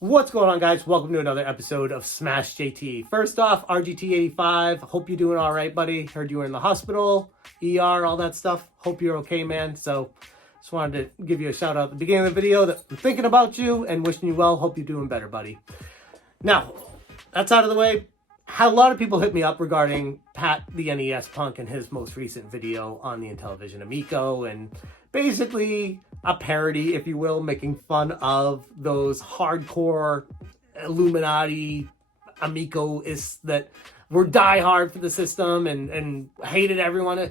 What's going on, guys? Welcome to another episode of Smash JT. First off, RGT85. Hope you're doing all right, buddy. Heard you were in the hospital, ER, all that stuff. Hope you're okay, man. So just wanted to give you a shout out at the beginning of the video that I'm thinking about you and wishing you well. Hope you're doing better, buddy. Now, that's out of the way. Had a lot of people hit me up regarding Pat the NES Punk and his most recent video on the Intellivision Amico, and basically a parody, if you will, making fun of those hardcore Illuminati Amico-ists that were diehard for the system and hated everyone,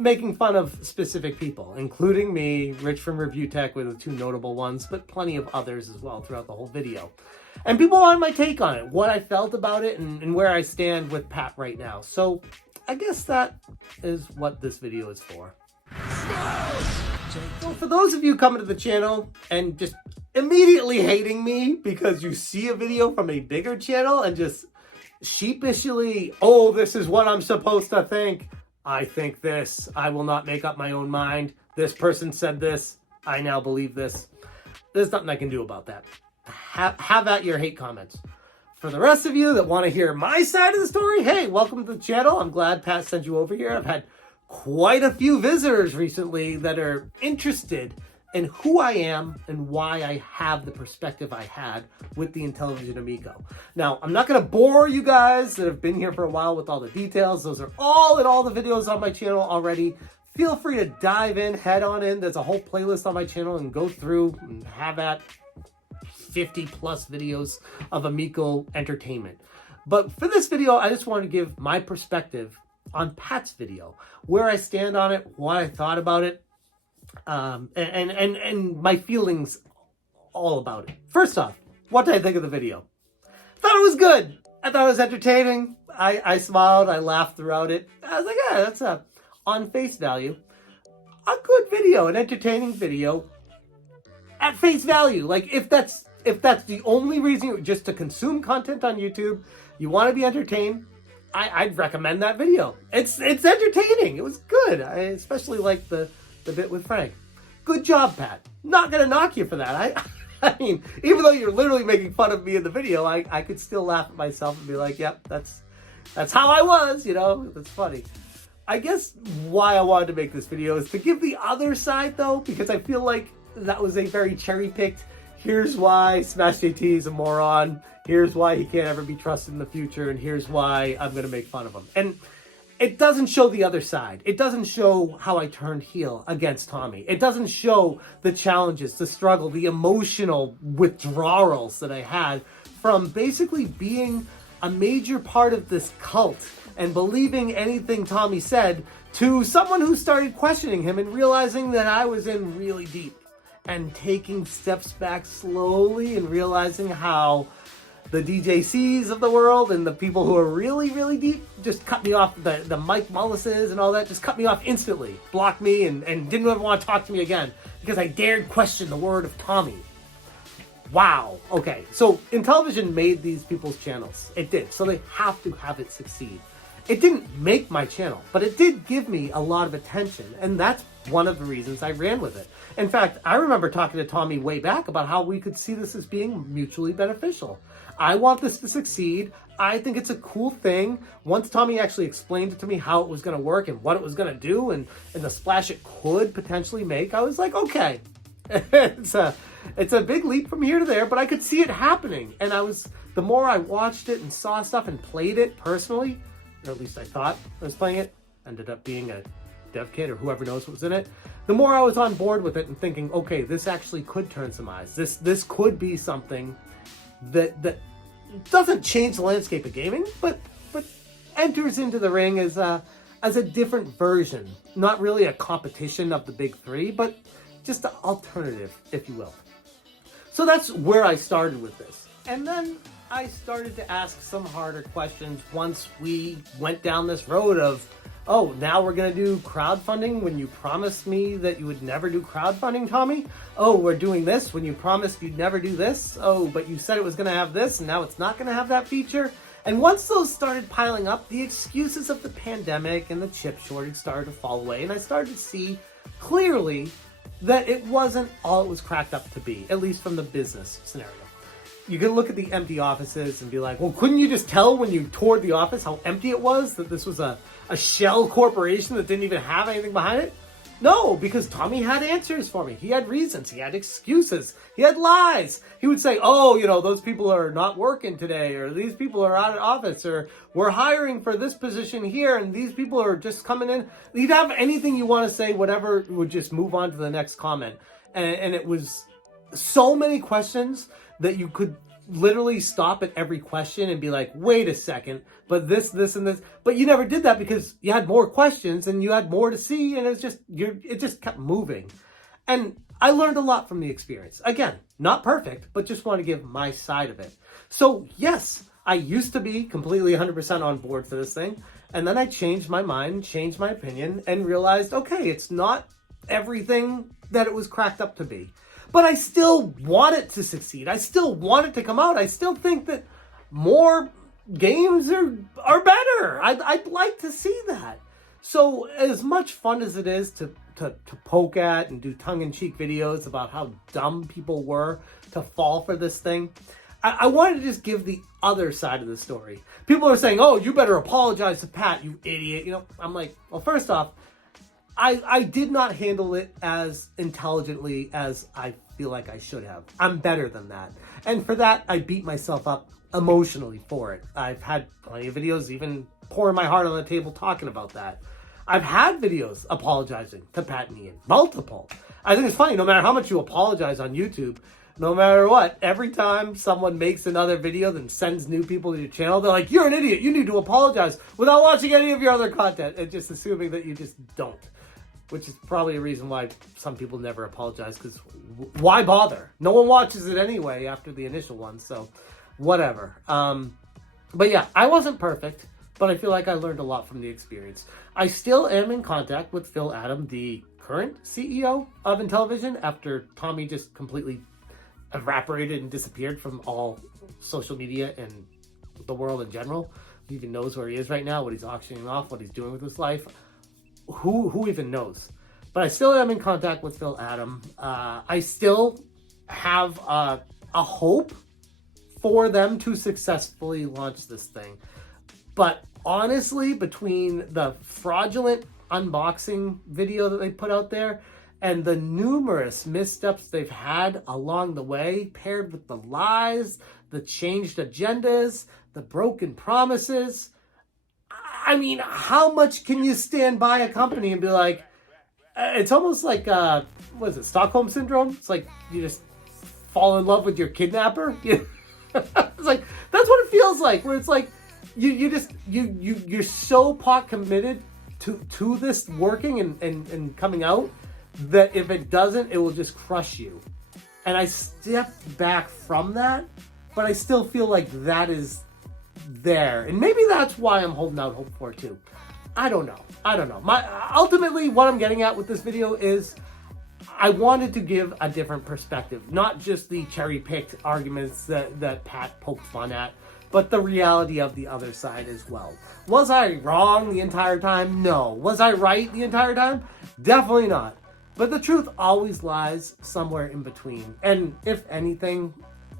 making fun of specific people, including me, Rich from Review Tech, with the two notable ones, but plenty of others as well throughout the whole video. And people wanted my take on it, what I felt about it, and where I stand with Pat right now. So I guess that is what this video is for. So for those of you coming to the channel and just immediately hating me because you see a video from a bigger channel and just sheepishly, oh, this is what I'm supposed to think. I think this. I will not make up my own mind. This person said this. I now believe this. There's nothing I can do about that. Have at your hate comments. For the rest of you that want to hear my side of the story, hey, welcome to the channel. I'm glad Pat sent you over here. I've had quite a few visitors recently that are interested in who I am and why I have the perspective I had with the Intellivision Amico. Now, I'm not going to bore you guys that have been here for a while with all the details. Those are all in all the videos on my channel already. Feel free to dive in, head on in. There's a whole playlist on my channel and go through and have at 50 plus videos of Amico entertainment. But for this video, I just want to give my perspective on Pat's video, where I stand on it, what I thought about it, and my feelings all about it. First off, what did I think of the video? Thought it was good. I thought it was entertaining. I smiled, I laughed throughout it. I was like, yeah, that's on face value, a good video, an entertaining video at face value. Like, if that's the only reason, just to consume content on YouTube, you want to be entertained, I'd recommend that video. It's entertaining. It was good. I especially like the bit with Frank. Good job, Pat. Not gonna knock you for that. I mean, even though you're literally making fun of me in the video, I could still laugh at myself and be like, yep, that's how I was, you know. That's funny. I guess why I wanted to make this video is to give the other side, though, because I feel like that was a very cherry-picked, here's why Smash JT is a moron, here's why he can't ever be trusted in the future, and here's why I'm going to make fun of him. And it doesn't show the other side. It doesn't show how I turned heel against Tommy. It doesn't show the challenges, the struggle, the emotional withdrawals that I had from basically being a major part of this cult and believing anything Tommy said, to someone who started questioning him and realizing that I was in really deep, and taking steps back slowly and realizing how the DJCs of the world and the people who are really, really deep just cut me off, the Mike Mullises and all that, just cut me off instantly, blocked me, and didn't ever want to talk to me again because I dared question the word of Tommy. Wow. Okay, so Intellivision made these people's channels. It did, so they have to have it succeed. It didn't make my channel, but it did give me a lot of attention, and that's one of the reasons I ran with it. In fact, I remember talking to Tommy way back about how we could see this as being mutually beneficial. I want this to succeed. I think it's a cool thing. Once Tommy actually explained it to me how it was going to work and what it was going to do and the splash it could potentially make, I was like, okay, it's a big leap from here to there, but I could see it happening. And the more I watched it and saw stuff and played it personally, or at least I thought I was playing it, ended up being a dev kit or whoever knows what was in it, the more I was on board with it and thinking, okay, this actually could turn some eyes. This could be something that doesn't change the landscape of gaming, but enters into the ring as a different version. Not really a competition of the big three, but just an alternative, if you will. So that's where I started with this. And then I started to ask some harder questions once we went down this road of, oh, now we're going to do crowdfunding when you promised me that you would never do crowdfunding, Tommy? Oh, we're doing this when you promised you'd never do this? Oh, but you said it was going to have this, and now it's not going to have that feature? And once those started piling up, the excuses of the pandemic and the chip shortage started to fall away, and I started to see clearly that it wasn't all it was cracked up to be, at least from the business scenario. you can look at the empty offices and be like, well, couldn't you just tell when you toured the office how empty it was, that this was a shell corporation that didn't even have anything behind it? No, because Tommy had answers for me. He had reasons. He had excuses. He had lies. He would say, oh, you know, those people are not working today, or these people are out of office, or we're hiring for this position here, and these people are just coming in. He'd have anything you want to say, whatever, would just move on to the next comment. And it was so many questions that you could literally stop at every question and be like, wait a second, but this, and this. But you never did that because you had more questions and you had more to see, and it just kept moving. And I learned a lot from the experience. Again, not perfect, but just want to give my side of it. So yes, I used to be completely 100% on board for this thing. And then I changed my mind, changed my opinion, and realized, okay, it's not everything that it was cracked up to be. But I still want it to succeed. I still want it to come out. I still think that more games are better. I'd like to see that. So as much fun as it is to poke at and do tongue-in-cheek videos about how dumb people were to fall for this thing, I wanted to just give the other side of the story. People are saying, oh, you better apologize to Pat, you idiot. You know, I'm like, well, first off, I did not handle it as intelligently as I feel like I should have. I'm better than that. And for that, I beat myself up emotionally for it. I've had plenty of videos even pouring my heart on the table talking about that. I've had videos apologizing to Pat and Ian. Multiple. I think it's funny, no matter how much you apologize on YouTube, no matter what, every time someone makes another video that sends new people to your channel, they're like, you're an idiot, you need to apologize, without watching any of your other content, and just assuming that you just don't. Which is probably a reason why some people never apologize, because why bother? No one watches it anyway after the initial one, so whatever. But yeah, I wasn't perfect, but I feel like I learned a lot from the experience. I still am in contact with Phil Adam, the current CEO of Intellivision, after Tommy just completely evaporated and disappeared from all social media and the world in general. Who even knows where he is right now, what he's auctioning off, what he's doing with his life? Who even knows? But I still am in contact with Phil Adam. I still have a hope for them to successfully launch this thing. But honestly, between the fraudulent unboxing video that they put out there and the numerous missteps they've had along the way, paired with the lies, the changed agendas, the broken promises, I mean, how much can you stand by a company and be like, it's almost like, what is it, Stockholm Syndrome? It's like you just fall in love with your kidnapper. It's like, that's what it feels like, where it's like, you're so pot committed to this working and coming out that if it doesn't, it will just crush you. And I stepped back from that, but I still feel like that is there, and maybe that's why I'm holding out hope for it too. I don't know. Ultimately, what I'm getting at with this video is I wanted to give a different perspective, not just the cherry-picked arguments that Pat poked fun at, but the reality of the other side as well. Was I wrong the entire time? No. Was I right the entire time? Definitely not. But the truth always lies somewhere in between. And if anything,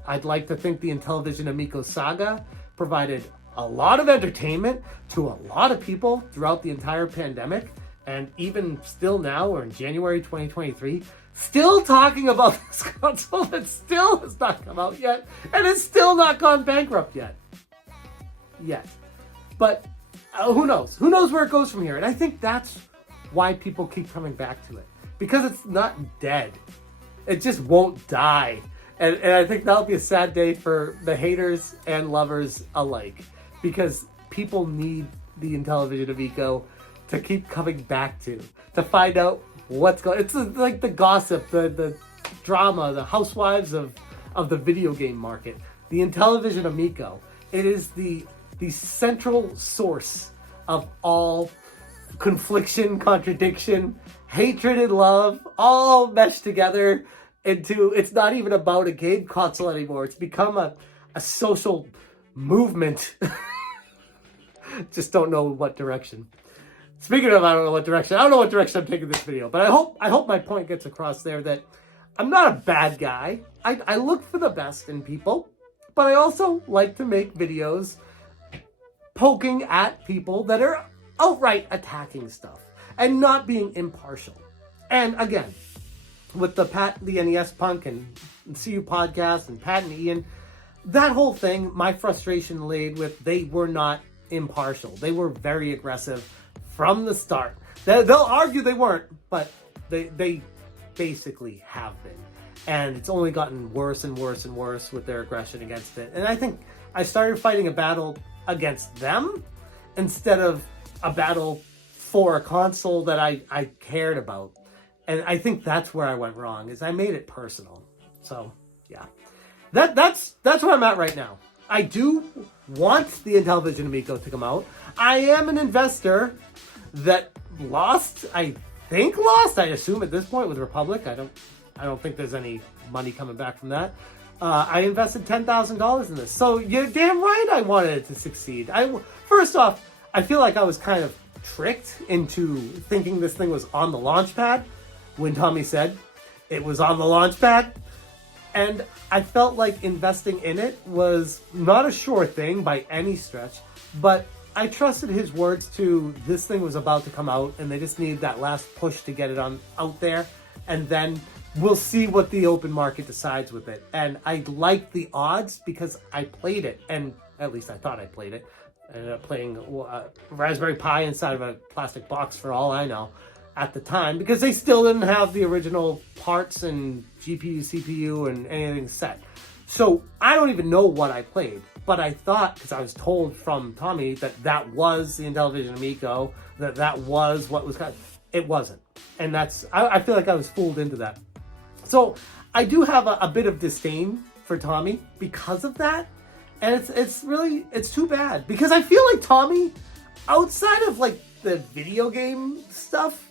I'd like to think the Intellivision Amico saga provided a lot of entertainment to a lot of people throughout the entire pandemic, and even still now, we're in January 2023, still talking about this console that still has not come out yet, and it's still not gone bankrupt yet. But who knows? Who knows where it goes from here? And I think that's why people keep coming back to it, because it's not dead. It just won't die. And I think that'll be a sad day for the haters and lovers alike, because people need the Intellivision Amico to keep coming back to find out what's going on. It's like the gossip, the drama, the housewives of the video game market. The Intellivision Amico, it is the central source of all confliction, contradiction, hatred and love, all meshed together into, it's not even about a game console anymore. It's become a social movement. Just don't know what direction. Speaking of I don't know what direction, I don't know what direction I'm taking this video, but I hope my point gets across there that I'm not a bad guy. I look for the best in people. but I also like to make videos poking at people that are outright attacking stuff and not being impartial. And again, with the Pat the NES Punk and CU podcast and Pat and Ian, that whole thing, my frustration laid with they were not impartial. They were very aggressive from the start. They'll argue they weren't, but they basically have been. And it's only gotten worse and worse and worse with their aggression against it. And I think I started fighting a battle against them instead of a battle for a console that I cared about. And I think that's where I went wrong, is I made it personal. So, yeah. That's where I'm at right now. I do want the Intellivision Amico to come out. I am an investor that lost, I assume at this point with Republic. I don't think there's any money coming back from that. I invested $10,000 in this. So you're damn right I wanted it to succeed. First off, I feel like I was kind of tricked into thinking this thing was on the launch pad when Tommy said it was on the launch pad. And I felt like investing in it was not a sure thing by any stretch, but I trusted his words to this thing was about to come out and they just needed that last push to get it out there. And then we'll see what the open market decides with it. And I liked the odds because I played it, and at least I thought I played it. I ended up playing Raspberry Pi inside of a plastic box for all I know at the time, because they still didn't have the original parts and GPU, CPU, and anything set. So I don't even know what I played, but I thought, because I was told from Tommy that was the Intellivision Amico, that was what was kind of, it wasn't. And I feel like I was fooled into that. So I do have a bit of disdain for Tommy because of that. And it's too bad, because I feel like Tommy, outside of like the video game stuff,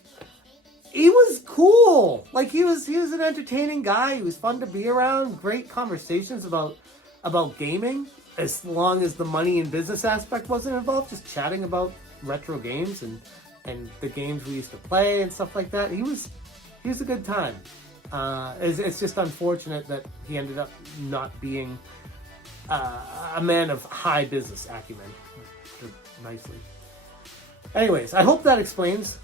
he was cool. Like he was an entertaining guy. He was fun to be around. Great conversations about gaming, as long as the money and business aspect wasn't involved. Just chatting about retro games and the games we used to play and stuff like that. He was a good time. It's just unfortunate that he ended up not being a man of high business acumen, nicely. Anyways, I hope that explains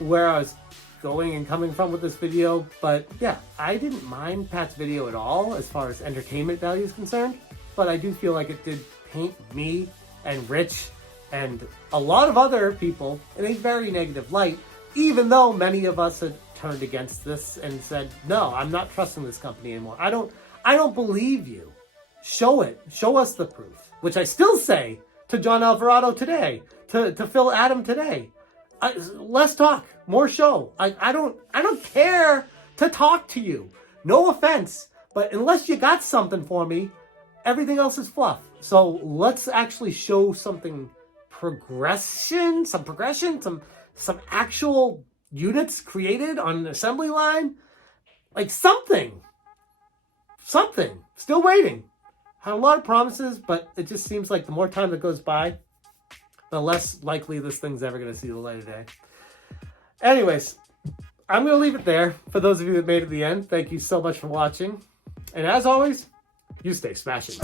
where I was going and coming from with this video. But yeah, I didn't mind Pat's video at all as far as entertainment value is concerned, but I do feel like it did paint me and Rich and a lot of other people in a very negative light, even though many of us had turned against this and said, no, I'm not trusting this company anymore. I don't believe you. Show it. Show us the proof. Which I still say to John Alvarado today, to Phil Adam today. Less talk, more show. I don't care to talk to you. No offense, but unless you got something for me, everything else is fluff. So let's actually show something some actual units created on an assembly line, like something. Still waiting. Had a lot of promises, but it just seems like the more time that goes by, the less likely this thing's ever going to see the light of day. Anyways, I'm going to leave it there. For those of you that made it to the end, thank you so much for watching. And as always, you stay smashing.